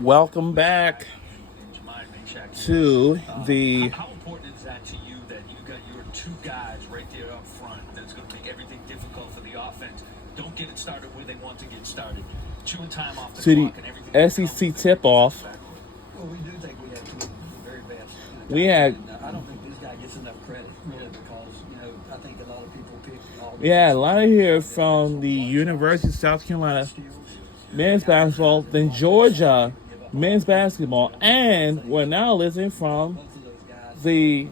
Welcome back to the How important is that to you that you got your two guys right there up front that's going to make everything difficult for the offense? Don't get it started where they want to get started. Chewing time off the clock and everything. SEC tip-off. Well, we do think we have two very bad. We had. I don't think this guy gets enough credit, really, because I think a lot of people pick all. Yeah, a lot of here from the University of South Carolina men's basketball, then Georgia men's basketball, and we're now listening from the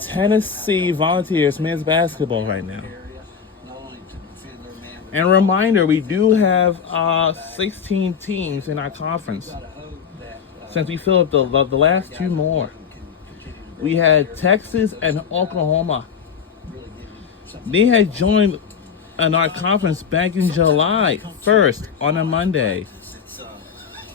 Tennessee Volunteers men's basketball right now. And a reminder, we do have 16 teams in our conference. Since we filled up the last two more, we had Texas and Oklahoma. They had joined in our conference back in July 1st on a Monday.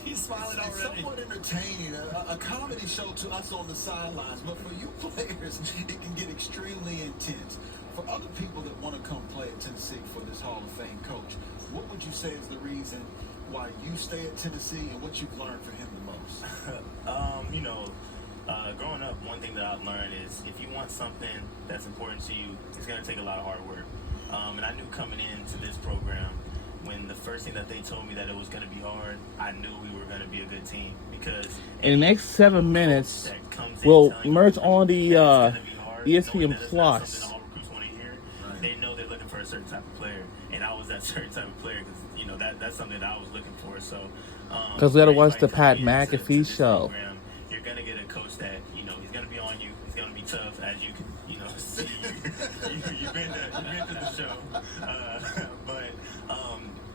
He's smiling already. It's somewhat entertaining, a comedy show to us on the sidelines, but for you players, it can get extremely intense. For other people that want to come play at Tennessee for this Hall of Fame coach, what would you say is the reason why you stay at Tennessee and what you've learned from him the most? Growing up, one thing that I've learned is if you want something that's important to you, it's going to take a lot of hard work. And I knew coming into this program, when the first thing that they told me that it was going to be hard, I knew we were going to be a good team. Because in the next 7 minutes, we'll merge on the ESPN Plus. They know they're looking for a certain type of player, and I was that certain type of player because that's something that I was looking for. So because we got to watch the Pat McAfee show. You're gonna get a coach that he's gonna be on you. He's gonna be tough, as you can see. You've been to the show, but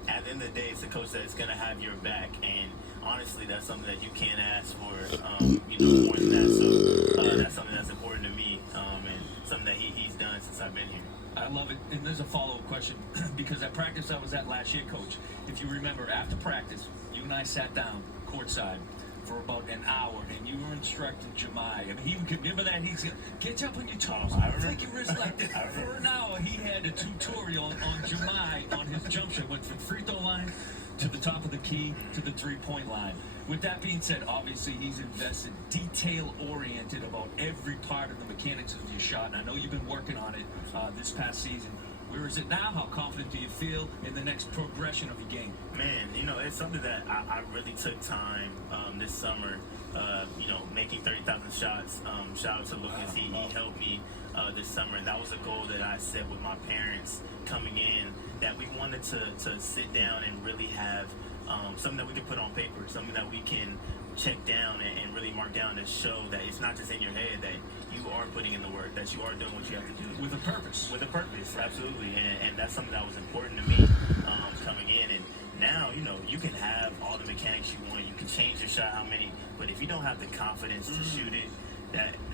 at the end of the day, it's a coach that's gonna have your back, and honestly, that's something that you can't ask for. More than that. So that's something that's important to me, and something that he's done since I've been here. I love it. And there's a follow-up question because at practice I was at last year, Coach. If you remember, after practice, you and I sat down courtside for about an hour, and you were instructing Jemai. I mean, he would remember that. He's going get up on your toes, take your wrist like that. For an hour, he had a tutorial on Jemai on his jump shot. Went from free throw line to the top of the key to the three-point line. With that being said, obviously he's invested, detail-oriented about every part of the mechanics of your shot. And I know you've been working on it this past season. Where is it now? How confident do you feel in the next progression of your game? Man, it's something that I really took time this summer, making 30,000 shots. Shout out to Lucas. He helped me this summer. And that was a goal that I set with my parents coming in, that we wanted to sit down and really have something that we can put on paper, something that we can check down and really mark down to show that it's not just in your head, that you are putting in the work, that you are doing what you have to do. With a purpose. With a purpose, absolutely. And that's something that was important to me coming in. And now, you can have all the mechanics you want. You can change your shot, but if you don't have the confidence to shoot it,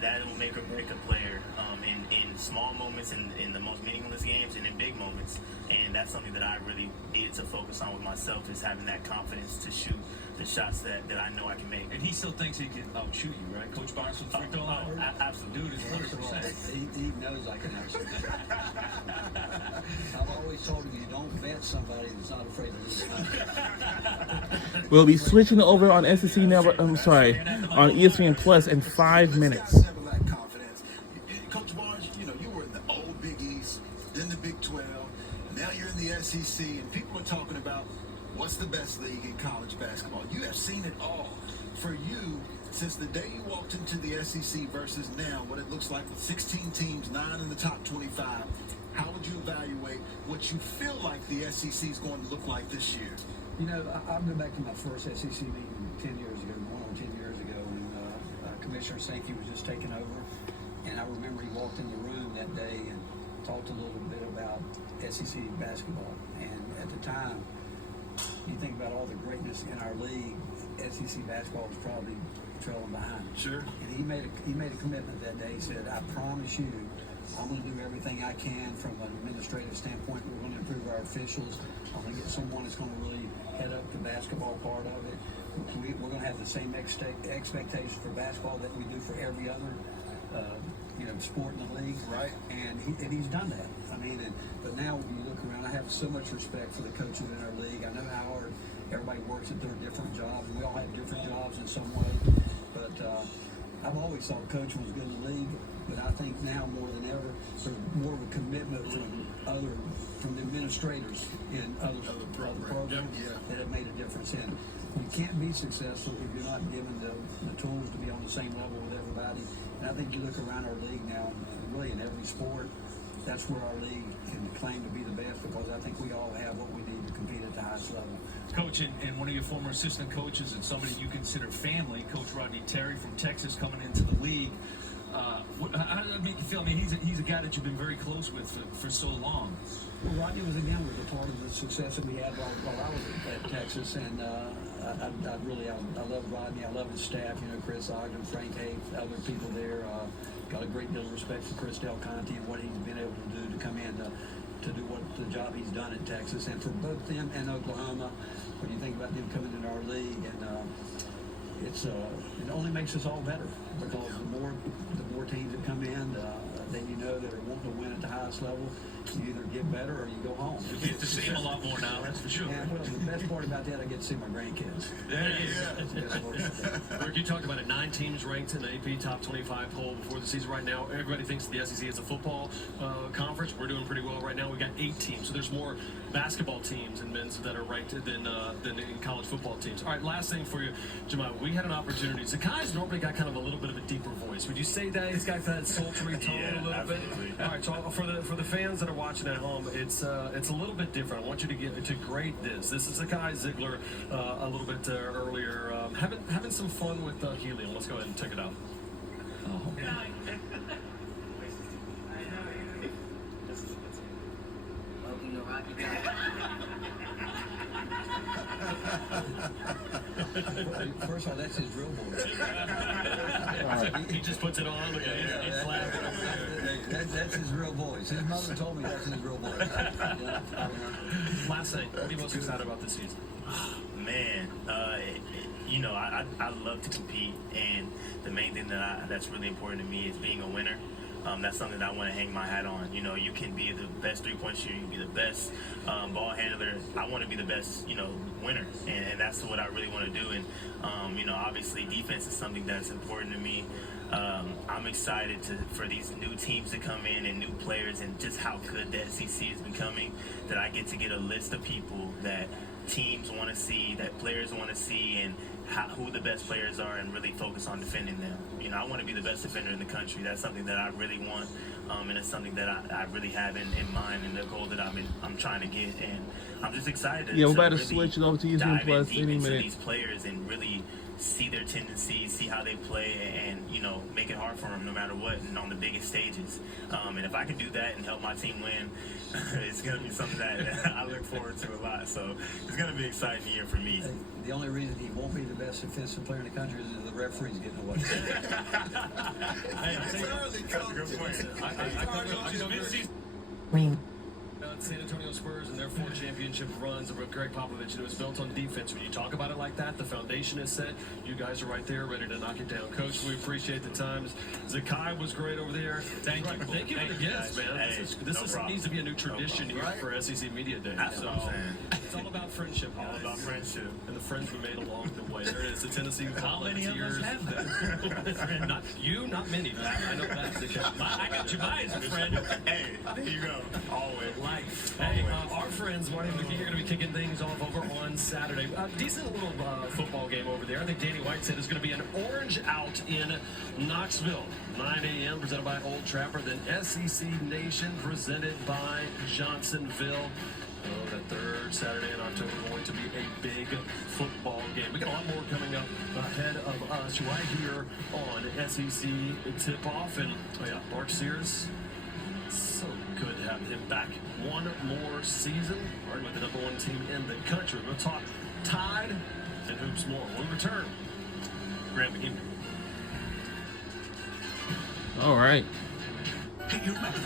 that will make or break a player in small moments, in the most meaningless games, and in big moments. And that's something that I really needed to focus on with myself, is having that confidence to shoot the shots that I know I can make. And he still thinks he can outshoot you, right? Coach Barnes from free throw line? Absolutely. Dude is 100%. He knows I can outshoot him. I've always told him you don't bet somebody that's not afraid to lose. We'll be switching over on SEC Network. I'm sorry, on ESPN Plus in 5 minutes. Coach Barnes, you were in the old Big East, then the Big 12. Now you're in the SEC, and people are talking about what's the best league in college basketball. You have seen it all. For you, since the day you walked into the SEC versus now, what it looks like with 16 teams, 9 in the top 25, how would you evaluate what you feel like the SEC is going to look like this year? I'll go back to my first SEC meeting 10 years ago, 10 years ago, when Commissioner Sankey was just taking over. And I remember he walked in the room that day and talked a little bit about SEC basketball. And at the time, you think about all the greatness in our league, SEC basketball was probably trailing behind. Sure. And he made a commitment that day. He said, I promise you, I'm going to do everything I can from an administrative standpoint. We're going to improve our officials. I'm going to get someone that's going to really head up the basketball part of it. We're going to have the same expectations for basketball that we do for every other sport in the league. Right. And he's done that. But now when you look around, I have so much respect for the coaches in our league. I know how hard everybody works at their different jobs. We all have different jobs in some way. But I've always thought coaching was good in the league. But I think now more than ever, there's more of a commitment from the administrators in other programs that have made a difference. And you can't be successful if you're not given the tools to be on the same level with everybody. And I think you look around our league now, really in every sport, that's where our league can claim to be the best, because I think we all have what we need to compete at the highest level. Coach, and one of your former assistant coaches and somebody you consider family, Coach Rodney Terry from Texas, coming into the league. How does that make you feel? I mean, he's a guy that you've been very close with for so long. Well, Rodney was a part of the success that we had while I was at Texas, and I love Rodney. I love his staff. You know, Chris Ogden, Frank Hayes, other people there. Got a great deal of respect for Chris Del Conte and what he's been able to do to come in to do what the job he's done at Texas, and for both them and Oklahoma. When you think about them coming into our league, and it only makes us all better, because the more teams that come in, then you know that are wanting to win at the highest level. You either get better or you go home. You get to see him a lot more now, that's for sure. Yeah, well, the best part about that, I get to see my grandkids. That's the best part about that. Rick, you talked about it. 9 teams ranked in the AP Top 25 poll before the season. Right now, everybody thinks the SEC is a football conference. We're doing pretty well right now. We got 8 teams, so there's more basketball teams and men's that are ranked than in college football teams. All right, last thing for you, Jemima. We had an opportunity. Zakai's normally got kind of a little bit of a deeper voice. Would you say that he's got that sultry tone a little absolutely. bit? All right, so for the fans that are watching at home, it's a little bit different. I want you to grade this. This is Zakai Ziegler a little bit earlier, having some fun with helium. Let's go ahead and check it out. First of all, that's his real voice. He just puts it on. Look at it. He's laughing over there. That's his real voice. His mother told me that's his real voice. Last thing, what are you most excited about this season? Man, you know, I love to compete, and the main thing that's really important to me is being a winner. That's something that I want to hang my hat on. You know, you can be the best three-point shooter, you can be the best ball handler. I want to be the best, winner, and that's what I really want to do. And, obviously defense is something that's important to me. I'm excited for these new teams to come in and new players, and just how good the SEC is becoming, that I get to get a list of people that teams want to see, that players want to see, and who the best players are, and really focus on defending them. I want to be the best defender in the country. That's something that I really want, and it's something that I really have in mind, and the goal that I'm trying to get. And I'm just excited. Yeah, we're to about to really switch it over to ESPN dive in Plus deep any into minute. these players and really see their tendencies, see how they play, and make it hard for them no matter what, and on the biggest stages. And if I can do that and help my team win, it's going to be something that I look forward to a lot. So it's going to be an exciting year for me. The only reason he won't be the best defensive player in the country is if the referee's getting away. San Antonio Spurs and their 4 championship runs with Greg Popovich, and it was built on defense. When you talk about it like that, the foundation is set. You guys are right there, ready to knock it down. Coach, we appreciate the times. Zakai was great over there. Thank you. Thank you for the guests, man. Hey, This needs to be a new tradition here for SEC Media Day. That's what I'm saying. It's all about friendship, All guys. about friendship. And the friends we made along the way. There it is, the Tennessee How many of us have that? Not you, not many. I know that. I got Jemima as a friend. Hey, there you go. Always. Life. Hey, our friends, Marty McGee, are going to be kicking things off over on Saturday. Decent little football game over there. I think Danny White said it's going to be an orange out in Knoxville. 9 a.m. presented by Old Trapper. Then SEC Nation presented by Johnsonville. The third Saturday in October going to be a big football game. We got a lot more coming up ahead of us right here on SEC Tip-Off. And Mark Sears, so good to have him back one more season, right, with the #1 team in the country. We'll talk Tide and hoops more when we return. Graham McGee. All right. Hey, you remember